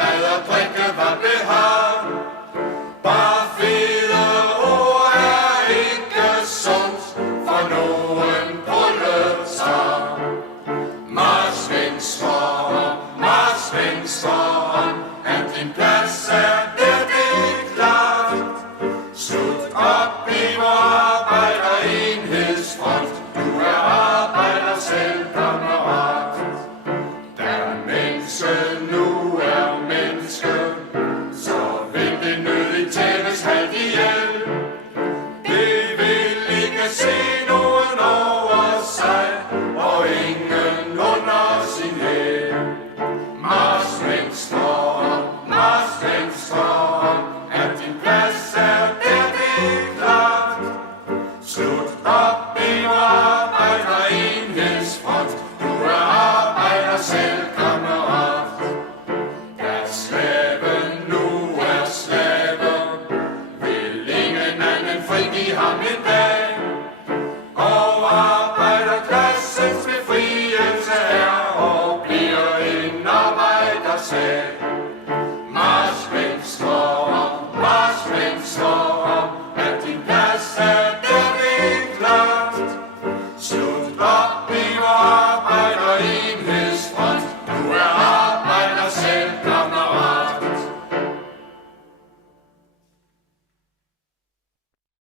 mad og drikke var behag. Bare fede ord er ikke sundt for nogen proletar. March venstre, at din plads er der, det er klart. Slut op i vor arbejderenhedsfront, du er arbejder selv, kammerat. Da mennesket nu er menneske, så vil det nødigt tages halvt ihjel. Det vil ikke se nogen over sig, og ingen under sin hæl. March venstre, at din plads er der, det er klart. Slut op i vor arbejderenhedsfront, du er arbejder selv, kammerat. Da slaven nu er slave, vil ingen anden frigive ham en dag. Og arbejderklassens befrielse er og bliver en arbejdersag.